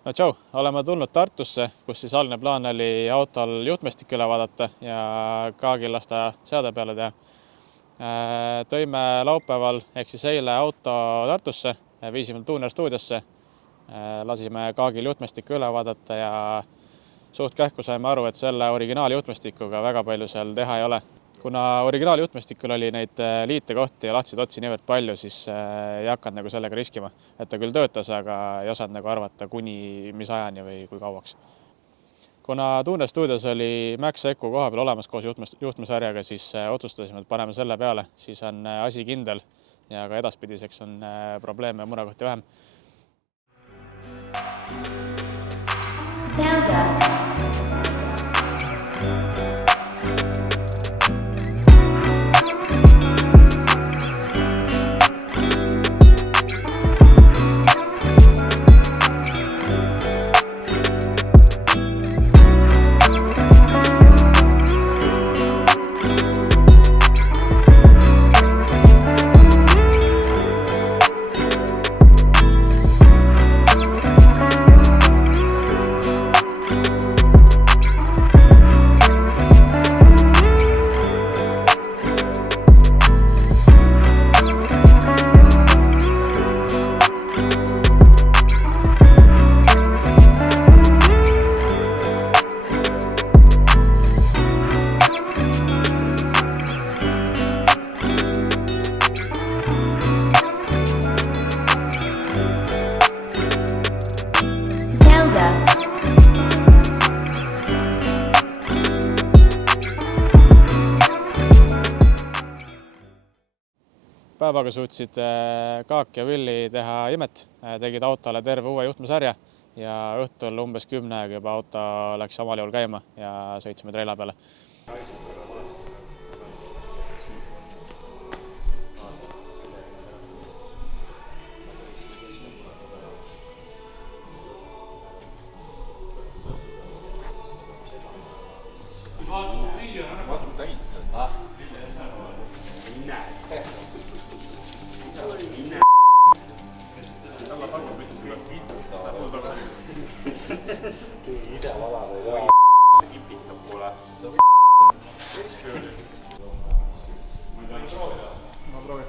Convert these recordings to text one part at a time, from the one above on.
No tšau, oleme tulnud Tartusse, kus siis algne plaan oli autol juhtmestik üle vaadata ja kaagil lasta seade peale teha. Tõime laupäeval ehk siis eile auto Tartusse, viisime tuuner stuudiosse, lasime kaagil juhtmestikku üle vaadata ja suht kähku saime aru, et selle originaaljuhtmestikuga väga palju seal teha ei ole. Kuna originaaljuhtmestikul oli neid liitekohti ja lahtiseid otsi niivõrd palju, siis ei hakanud nagu sellega riskima. Et ta küll töötas, aga ei osanud nagu arvata kuni mis ajani või kui kauaks. Kuna Tuuner stuudios oli Max Ecu koha peal olemas koos juhtmesarjaga, siis otsustasime, et paneme selle peale, siis on asi kindel ja ka edaspidiseks on probleeme ja murekohti vähem. Zelda. Päevaga suutsid Kaak ja Villi teha imet, tegid autole terve uue juhtmesarja ja õhtul umbes 10 aega juba auto läks omal juhul käima ja sõitsime treila peale. Vaatame täis. Ise valada ei ole. See kipitab pole. Ma proovin.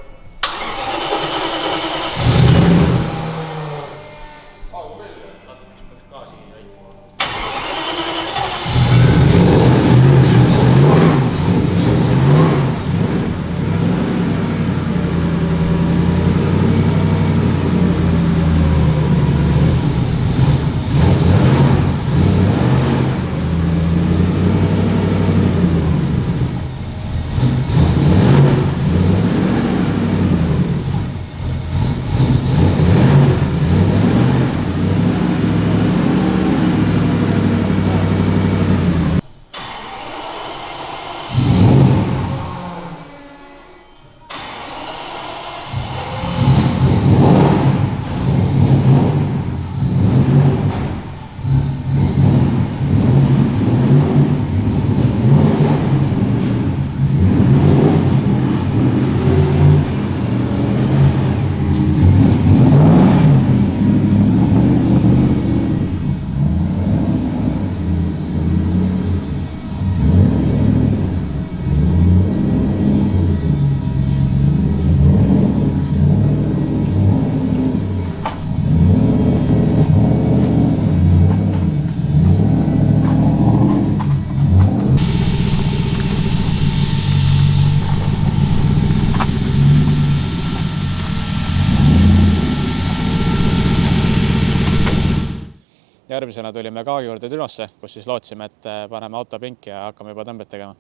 Järgmisena tulime kaagi juurde Dünosse, kus siis lootsime, et paneme auto pinki ja hakkame juba tõmbet tegema.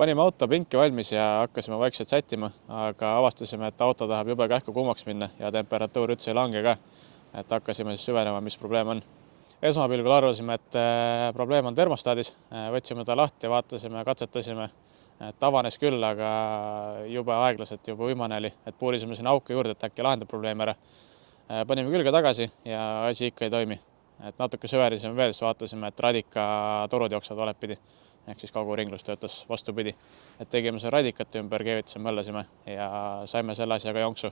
Panime auto pinki valmis ja hakkasime vaikselt sättima, aga avastasime, et auto tahab jube kähku kuumaks minna ja temperatuur üldse ei lange ka. Et hakkasime siis süvenema, mis probleem on. Esmapilgul arvasime, et probleem on termostaadis. Võtsime ta lahti, vaatasime, katsetasime. Et avanes küll, aga jube aeglaselt, juba uimane oli, et puurisime sinna auke juurde, et äkki lahendab probleemi ära. Panime külge tagasi ja asi ikka ei toimi. Et natuke süverisime veel, siis vaatasime, et radika torud jooksevad valepidi. Ehk siis kogu ringlus töötas vastupidi. Et tegime see radikat ümber, keevitasime, möllasime ja saime selle asjaga jonksu.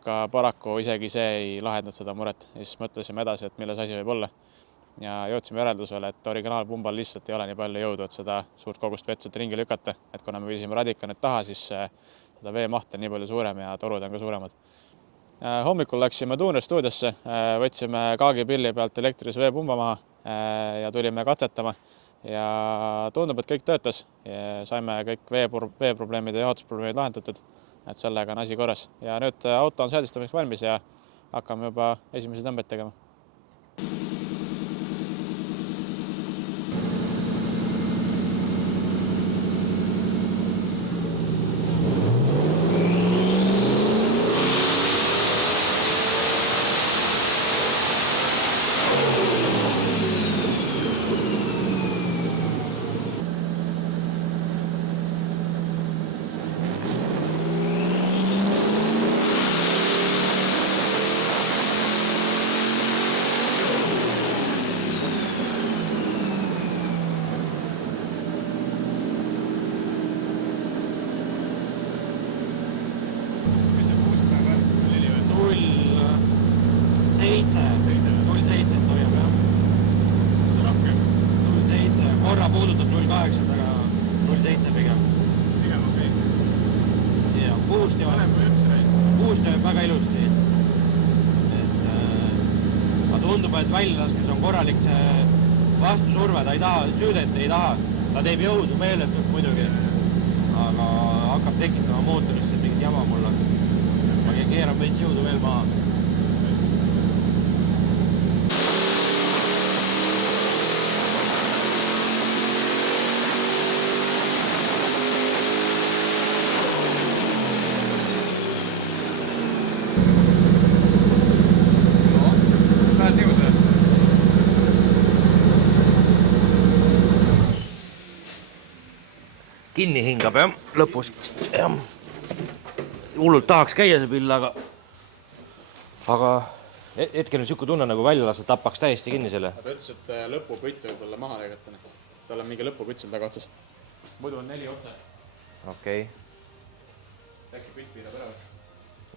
aga paraku isegi see ei lahendanud seda muret. Siis mõtlesime edasi, et milles asi võib olla. Ja jõudsime järeldusele, et originaalpumbal lihtsalt ei ole nii palju jõudu, et seda suurt kogust vett sealt ringi lükata. Et kuna me viisime radika nüüd taha, siis seda veemaht on nii palju suurem ja torud on ka suuremad. Hommikul läksime Tuuneri stuudiosse, võtsime kaagipilli pealt elektrilise veepumba maha ja tulime katsetama. Ja tundub, et kõik töötas. Ja saime kõik veeprobleemid ja jaotusprobleemid lahendatud, et sellega on asi korras. Ja nüüd auto on seadistamiseks valmis ja hakkame juba esimesi tõmbeid tegema. Korra puudutab 0,8, aga 0,7 pigem. Pigem okei. Ja puust on väga ilusti. Aga tundub, et väljalaskes on korralik see vastusurve, ta ei taha, süüdet ei taha. Ta teeb jõudu meeletult muidugi, aga hakkab tekitama mootorisse mingit jama mulle. Ma keeran veits jõudu veel maha. Kinni hingab, jah, lõpus. Jah. Hullult tahaks käia see pill, aga hetkel on siuke tunne, nagu väljalase tapaks täiesti kinni selle. Ta ütles, et lõpupütt võib olla maha lõigata. Tal on mingi lõpupütt seal taga otsas. Muidu on 4 otse. Okei. Äkki pütt piirab ära.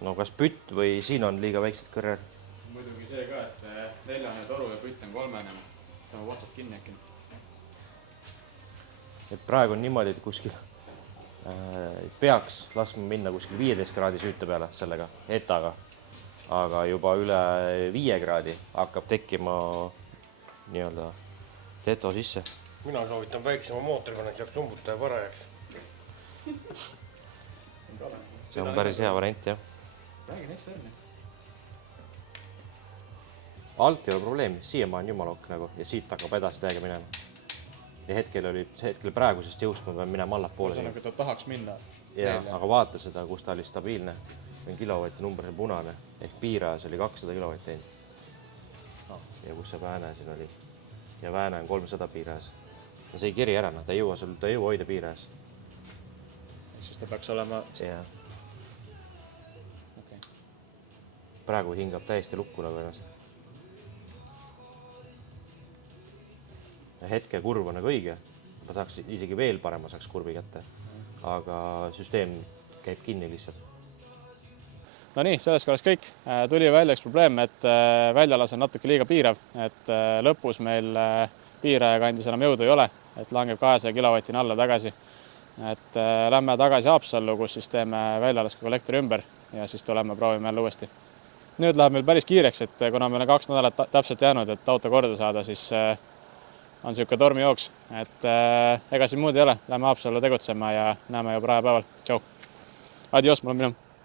No kas pütt või siin on liiga väiksed kõrred? Muidugi see ka, et 4 toru ja pütt on 3. Sama otsad kinni äkki. Et praegu on niimoodi, et kuskil peaks laskma minna kuskil 15 kraadi süüte peale sellega, etaga. Aga juba üle 5 kraadi hakkab tekkima nii-öelda teto sisse. Mina soovitan väiksema mootoriga, need saaks umbutaja parajaks. See on päris hea variant, jah. Räägi neist selline. Alt ei ole probleemi, siiama on jumala ok nagu ja siit hakkab edasi täiega minema. Ja hetkel praegusest jõust ma pean minema allapoole. See on nagu ta tahaks minna. Ja, aga vaata seda, kus ta oli stabiilne. On kilovatti number on punane. Ehk piirajas oli 200 kilovatti teinud. Ja kus see vääne siin oli. Ja vääne on 300 piirajas. Ja see ei kiri ära, ta ei jõua hoida piirajas. Siis ta peaks olema... Ja. Praegu hingab täiesti lukku nagu ennast. Hetke kurv on nagu õige, ma saaks isegi veel parema saaks kurvi kätte, aga süsteem käib kinni lihtsalt. No nii, sellest korras kõik. Tuli välja üks probleem, et väljalas on natuke liiga piirav, et lõpus meil piiraja kandis enam jõudu ei ole, et langeb 200 kilovatini alla tagasi. Et lähme tagasi Haapsallu, kus siis teeme väljalaske kollektori ümber ja siis tuleme proovime jälle uuesti. Nüüd läheb meil päris kiireks, et kuna meil on 2 nädalat täpselt jäänud, et auto korda saada, siis on siuke tormijooks, et ega siin muud ei ole. Lähme Haapsallu tegutsema ja näeme juba rajapäeval. Tšau. Adios, mul on minema.